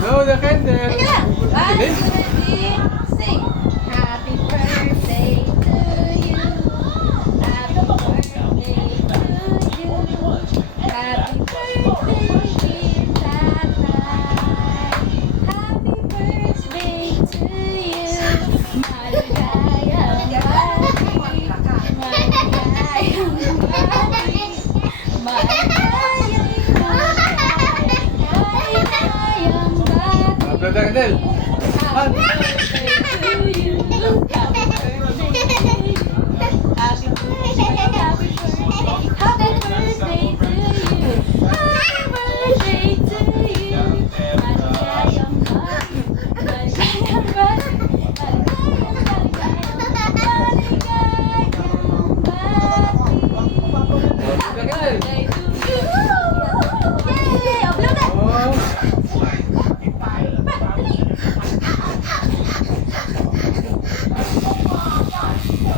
No, the candle. Sige lang. One, Ready? two, three, sing. Happy birthday to you. Happy birthday to you. Happy birthday, dear Tatay. Happy birthday to you. Maligayang birthday. Maligayang birthday. Maligayang Blow the candle. One. Oh.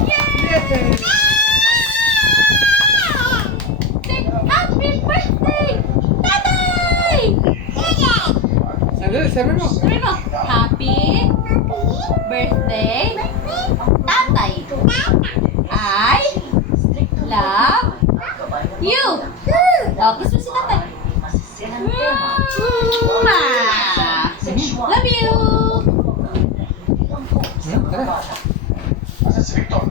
Yes. Happy birthday, Tatay! Sandali, sabi mo. Sabi mo, happy birthday, Tatay. I love you. Oh, kiss mo si Tatay. Mwah! Love you. Tara. Asa si Victor?